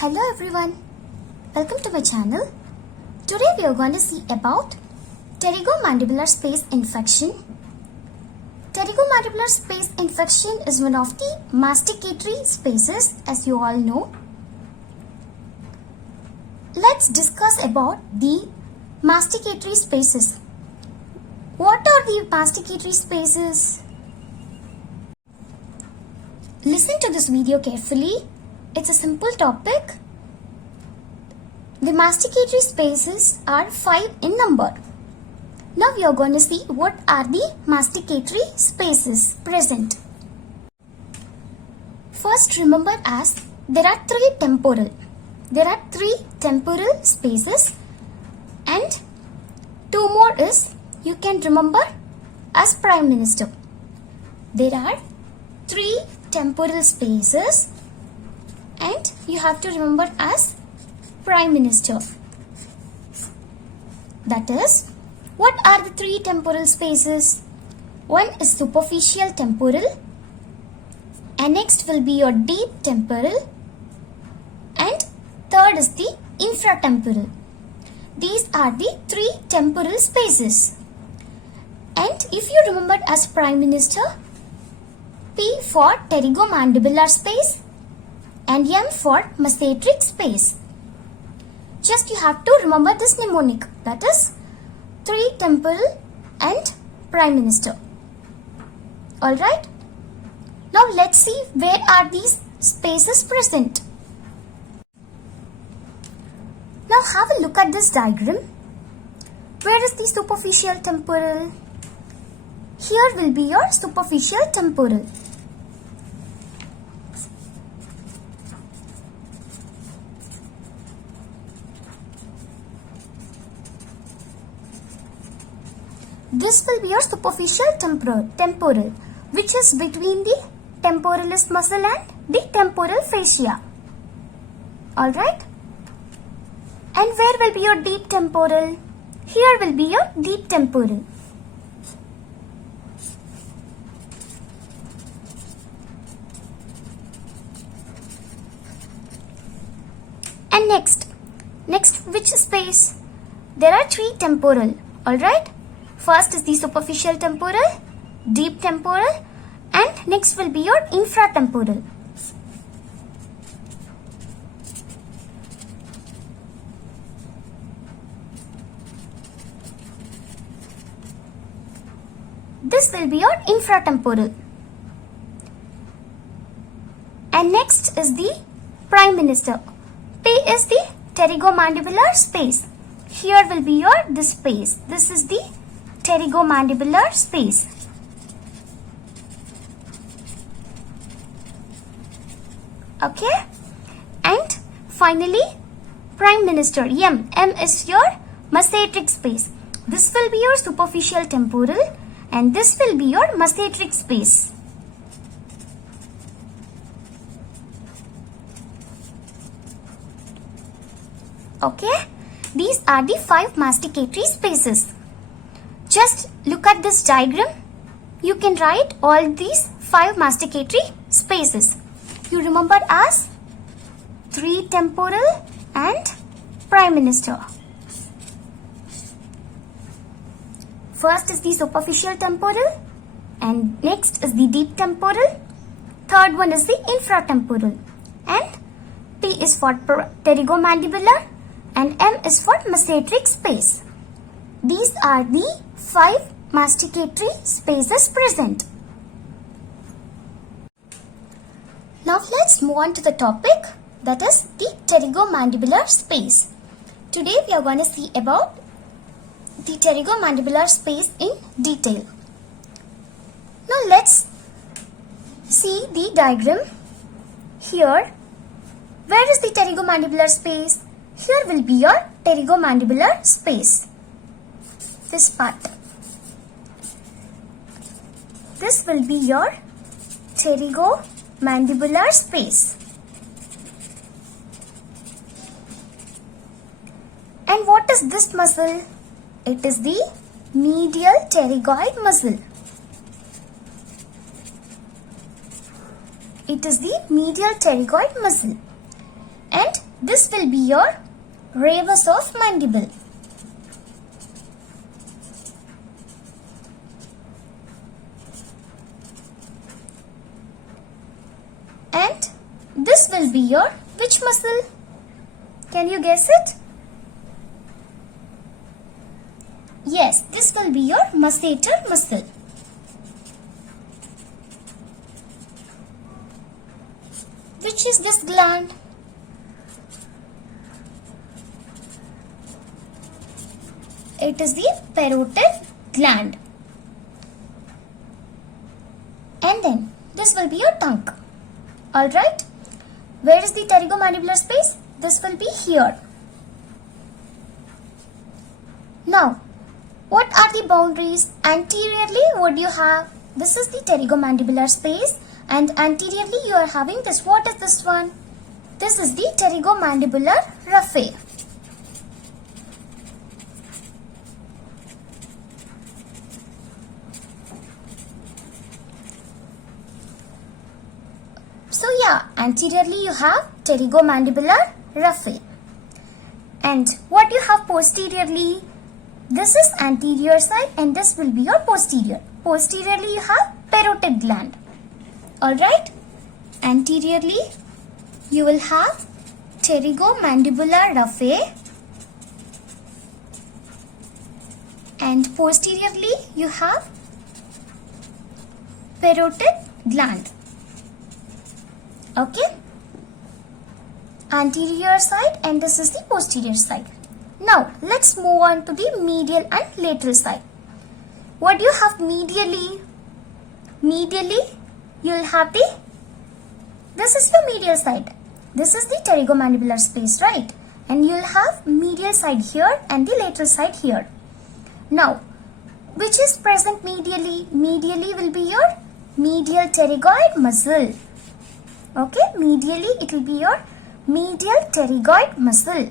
Hello everyone, welcome to my channel. Today we are going to see about pterygomandibular space infection. Pterygomandibular space infection is one of the masticatory spaces, as you all know. Let's discuss about the masticatory spaces. What are the masticatory spaces? Listen to this video carefully. It's a simple topic. The masticatory spaces are 5 in number. Now we are going to see what are the masticatory spaces present. First, remember as there are 3 temporal. There are 3 temporal spaces and 2 more is you can remember as prime minister. There are 3 temporal spaces and you have to remember as prime minister. That is, what are the 3 temporal spaces? One is superficial temporal, and next will be your deep temporal, and third is the infratemporal. These are the 3 temporal spaces. And if you remember as prime minister, P for pterygomandibular space and M for masticatory space. Just you have to remember this mnemonic, that is 3 temporal and prime minister. Alright. Now let's see where are these spaces present. Now have a look at this diagram. Where is the superficial temporal? Here will be your superficial temporal. This will be your superficial temporal, which is between the temporalis muscle and the temporal fascia. Alright? And where will be your deep temporal? Here will be your deep temporal. And next which space? There are 3 temporal. Alright? First is the superficial temporal, deep temporal, and next will be your infratemporal. This will be your infratemporal. And next is the prime minister. P is the pterygomandibular space. Here will be your this space. This is the pterygomandibular space. Okay, and finally prime minister M. M is your masticatory space. This will be your superficial temporal and this will be your masticatory space. Okay, these are the 5 masticatory spaces. Just look at this diagram. You can write all these 5 masticatory spaces. You remember as 3 temporal and prime minister. First is the superficial temporal and next is the deep temporal. Third one is the infratemporal. And P is for pterygomandibular and M is for masticatory space. These are the 5 masticatory spaces present. Now let's move on to the topic, that is the pterygomandibular space. Today we are going to see about the pterygomandibular space in detail. Now let's see the diagram. Here, where is the pterygomandibular space? Here will be your pterygomandibular space. This part. This will be your pterygomandibular space. And what is this muscle? It is the medial pterygoid muscle. It is the medial pterygoid muscle. And this will be your ramus of mandible. And this will be your which muscle? Can you guess it? Yes, this will be your masseter muscle. Which is this gland? It is the parotid gland. And then this will be your tongue. Alright. Where is the pterygomandibular space? This will be here. Now, what are the boundaries? Anteriorly, what do you have? This is the pterygomandibular space, and anteriorly you are having this. What is this one? This is the pterygomandibular raphe. So yeah, anteriorly you have pterygomandibular raphe. And what you have posteriorly? This is anterior side and this will be your posterior. Posteriorly you have parotid gland. Alright. Anteriorly you will have pterygomandibular raphe. And posteriorly you have parotid gland. Okay. Anterior side and this is the posterior side. Now, let's move on to the medial and lateral side. What do you have medially? Medially, you will have this is the medial side. This is the pterygomandibular space, right? And you will have medial side here and the lateral side here. Now, which is present medially? Medially will be your medial pterygoid muscle. Okay, medially it will be your medial pterygoid muscle.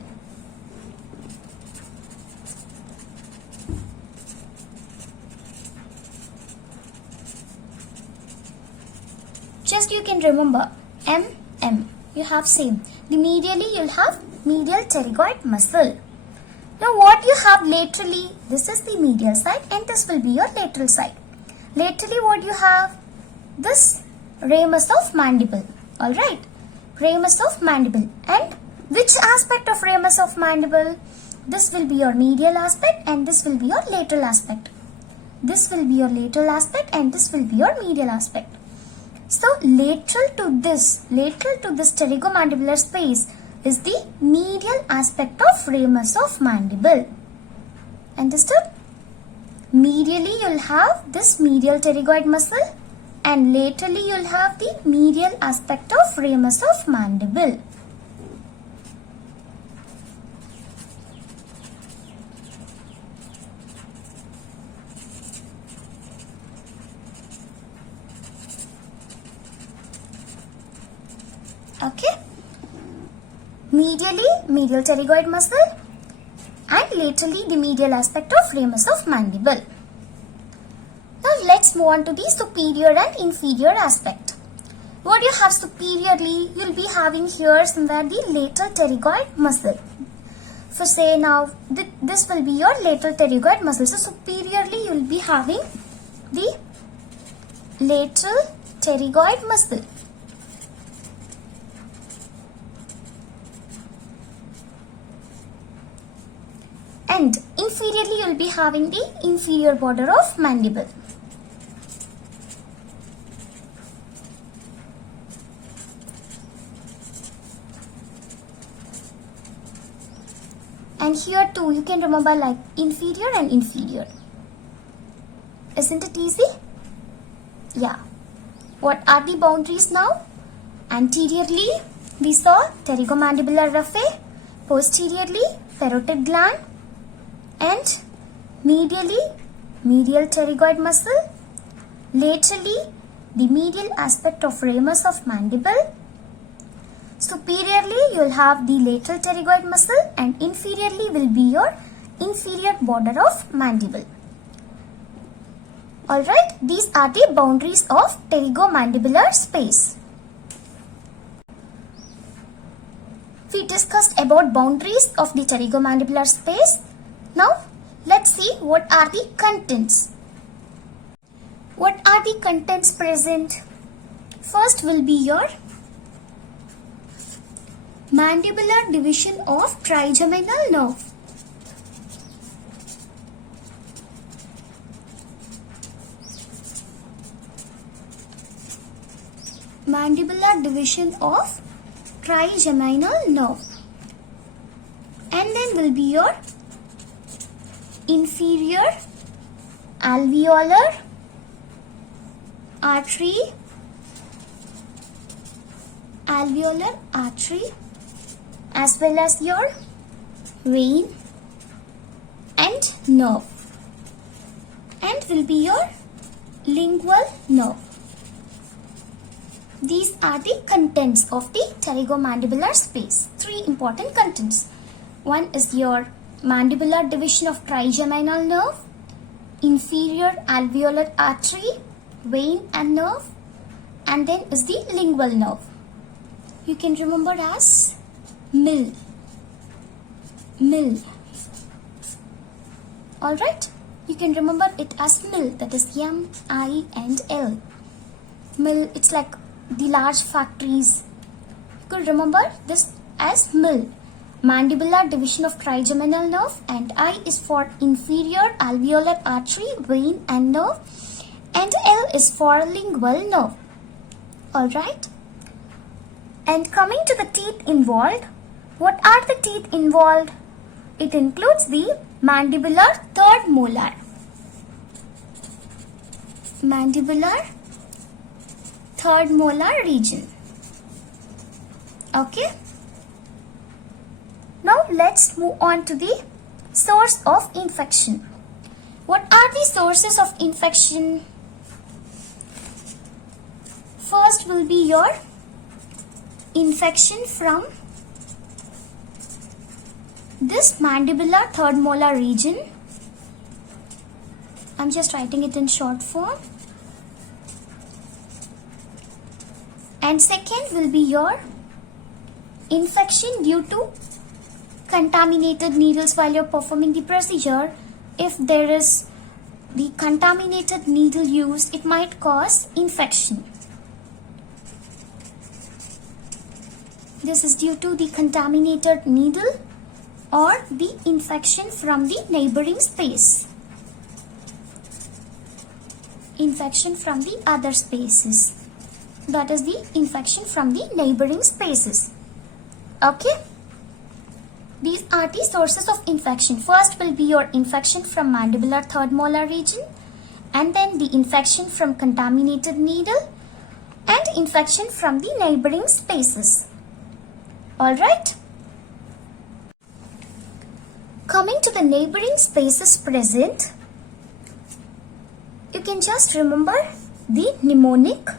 Just you can remember M. You have same. The medially you'll have medial pterygoid muscle. Now what you have laterally? This is the medial side and this will be your lateral side. Laterally what you have? This ramus of mandible. Alright. Ramus of mandible. And which aspect of ramus of mandible? This will be your medial aspect and this will be your lateral aspect. This will be your lateral aspect and this will be your medial aspect. So lateral to this pterygomandibular space is the medial aspect of ramus of mandible. Understood? Medially you'll have this medial pterygoid muscle and laterally you'll have the medial aspect of ramus of mandible. Okay. Medially, medial pterygoid muscle and laterally the medial aspect of ramus of mandible. Now let's move on to the superior and inferior aspect. What you have superiorly, you'll be having here somewhere the lateral pterygoid muscle. So say now this will be your lateral pterygoid muscle. So superiorly you'll be having the lateral pterygoid muscle. And inferiorly you will be having the inferior border of mandible. And here too you can remember like inferior and inferior. Isn't it easy? Yeah. What are the boundaries now? Anteriorly we saw pterygomandibular raphe, posteriorly parotid gland, and medially medial pterygoid muscle, laterally the medial aspect of ramus of mandible, superiorly you will have the lateral pterygoid muscle and inferiorly will be your inferior border of mandible. Alright, these are the boundaries of pterygomandibular space. We discussed about boundaries of the pterygomandibular space. Now let's see what are the contents. What are the contents present? First will be your mandibular division of trigeminal nerve. Mandibular division of trigeminal nerve. And then will be your inferior alveolar artery, as well as your vein and nerve, and will be your lingual nerve. These are the contents of the pterygomandibular space. Three important contents. One is your mandibular division of trigeminal nerve, inferior alveolar artery, vein and nerve, and then is the lingual nerve. You can remember as mill. Alright, you can remember it as mill, that is M-I-L. Mill, it's like the large factories. You could remember this as mill. Mandibular division of trigeminal nerve, and I is for inferior alveolar artery, vein and nerve, and L is for lingual nerve. Alright. And coming to the teeth involved, what are the teeth involved? It includes the mandibular third molar. Mandibular third molar region. Okay. Now let's move on to the source of infection. What are the sources of infection? First will be your infection from this mandibular third molar region. I'm just writing it in short form. And second will be your infection due to contaminated needles while you're performing the procedure. If there is the contaminated needle used, it might cause infection. This is due to the contaminated needle or the infection from the neighboring space. Infection from the other spaces. That is the infection from the neighboring spaces. Okay. These are the sources of infection. First will be your infection from mandibular third molar region, and then the infection from contaminated needle, and infection from the neighboring spaces. Alright. Coming to the neighboring spaces present, you can just remember the mnemonic.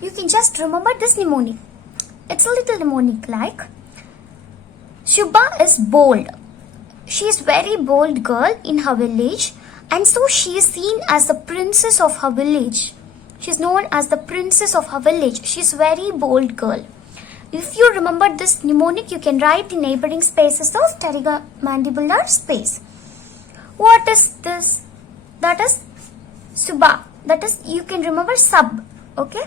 You can just remember this mnemonic. It's a little mnemonic like Shubha is bold. She is very bold girl in her village, and so she is seen as the princess of her village. She is known as the princess of her village. She is very bold girl. If you remember this mnemonic, you can write the neighboring spaces of pterygomandibular space. What is this? That is Subha. That is, you can remember sub. Okay.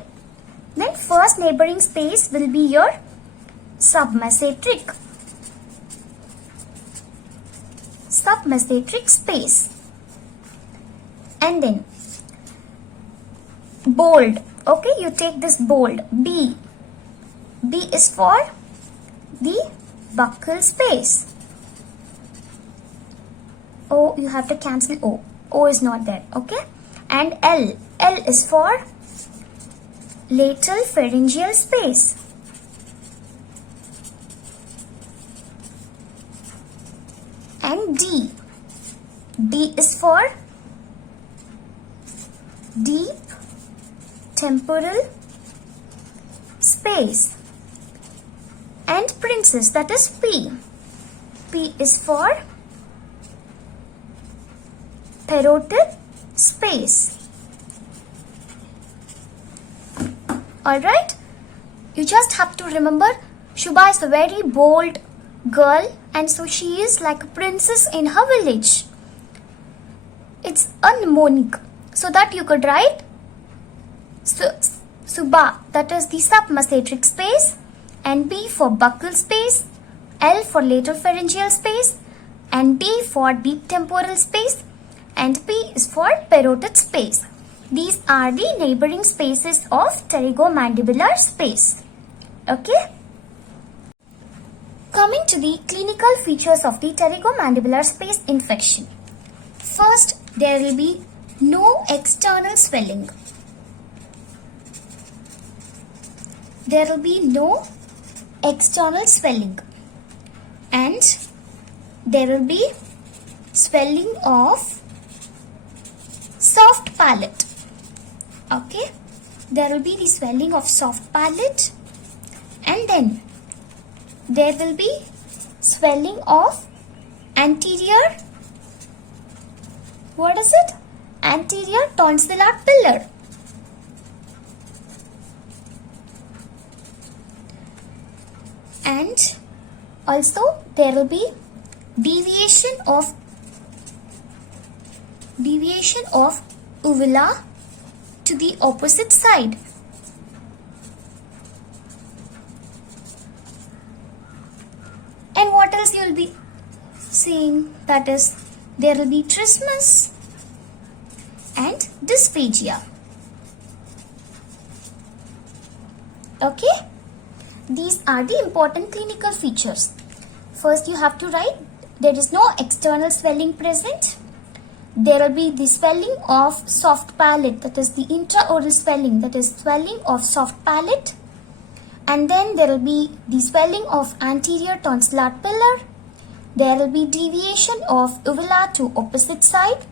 Then first neighboring space will be your submasseteric space. And then bold. Okay, you take this bold. B. B is for the buccal space. O, you have to cancel O. O is not there. Okay. And L. L is for lateral pharyngeal space. And D. D is for deep temporal space. and princess, that is P. P is for parotid space. Alright, you just have to remember Shubha is a very bold girl and so she is like a princess in her village. It's a mnemonic, so that you could write Subha, that is the submasseteric space, and B for buccal space, L for lateral pharyngeal space, and D for deep temporal space, and P is for parotid space. These are the neighboring spaces of pterygomandibular space. Okay? Coming to the clinical features of the pterygomandibular space infection. First, there will be no external swelling. There will be no external swelling. And there will be swelling of soft palate. Okay? There will be the swelling of soft palate. And then there will be swelling of anterior, what is it? Anterior tonsillar pillar. And also there will be deviation of uvula to the opposite side. And what else you will be seeing? That is, there will be trismus and dysphagia. Okay? These are the important clinical features. First, you have to write there is no external swelling present. There will be the swelling of soft palate, that is the intraoral swelling, that is swelling of soft palate. And then there will be the swelling of anterior tonsillar pillar. There will be deviation of uvula to opposite side.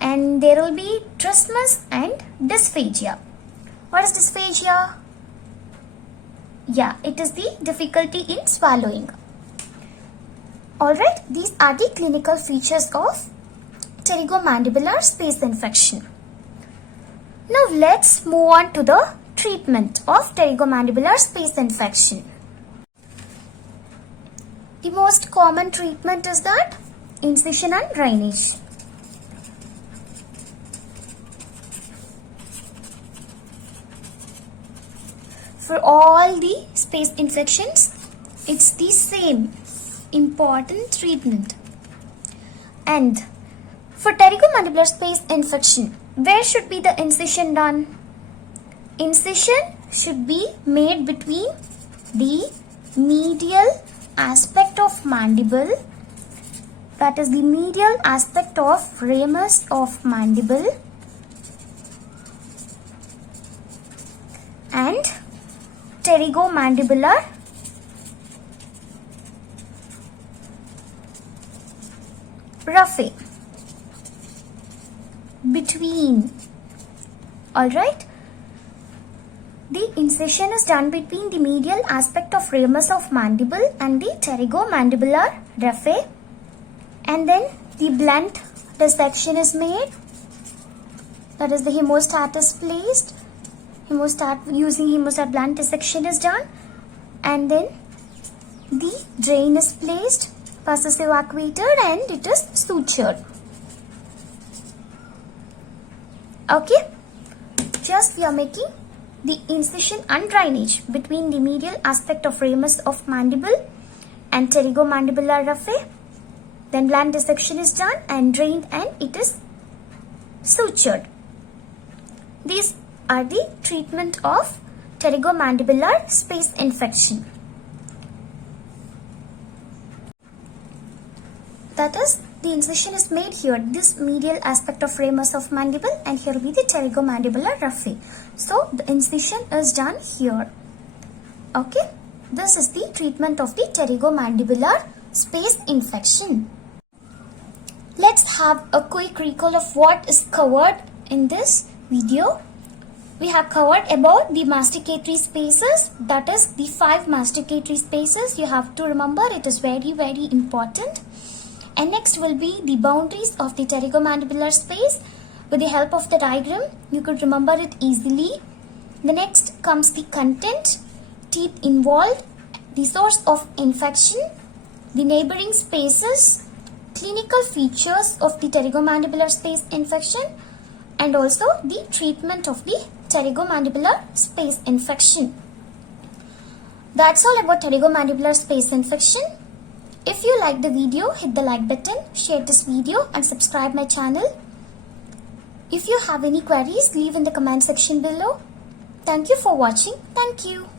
And there will be trismus and dysphagia. What is dysphagia? Yeah, it is the difficulty in swallowing. Alright, these are the clinical features of pterygomandibular space infection. Now let's move on to the treatment of pterygomandibular space infection. The most common treatment is that incision and drainage. For all the space infections, it's the same important treatment. And for pterygomandibular space infection, where should be the incision done? Incision should be made between the medial aspect of mandible, that is the medial aspect of ramus of mandible, and pterygomandibular raphe. Between. Alright? The incision is done between the medial aspect of ramus of mandible and the pterygomandibular raphe, and then the blunt dissection is made, that is the hemostat is placed, using hemostat blunt dissection is done, and then the drain is placed, pus is evacuated, and it is sutured. Okay, just we are making the incision and drainage between the medial aspect of ramus of mandible and pterygomandibular raphe. Then blunt dissection is done and drained, and it is sutured. These are the treatment of pterygomandibular space infection. That is, the incision is made here, this medial aspect of ramus of mandible, and here will be the pterygomandibular raphe. So the incision is done here. Okay, this is the treatment of the pterygomandibular space infection. Let's have a quick recall of what is covered in this video. we have covered about the masticatory spaces, that is the 5 masticatory spaces. You have to remember, it is very important. And next will be the boundaries of the pterygomandibular space. With the help of the diagram, you could remember it easily. The next comes the content, teeth involved, the source of infection, the neighboring spaces, clinical features of the pterygomandibular space infection, and also the treatment of the pterygomandibular space infection. That's all about pterygomandibular space infection. If you like the video, hit the like button, share this video and subscribe my channel. If you have any queries, leave in the comment section below. Thank you for watching. Thank you.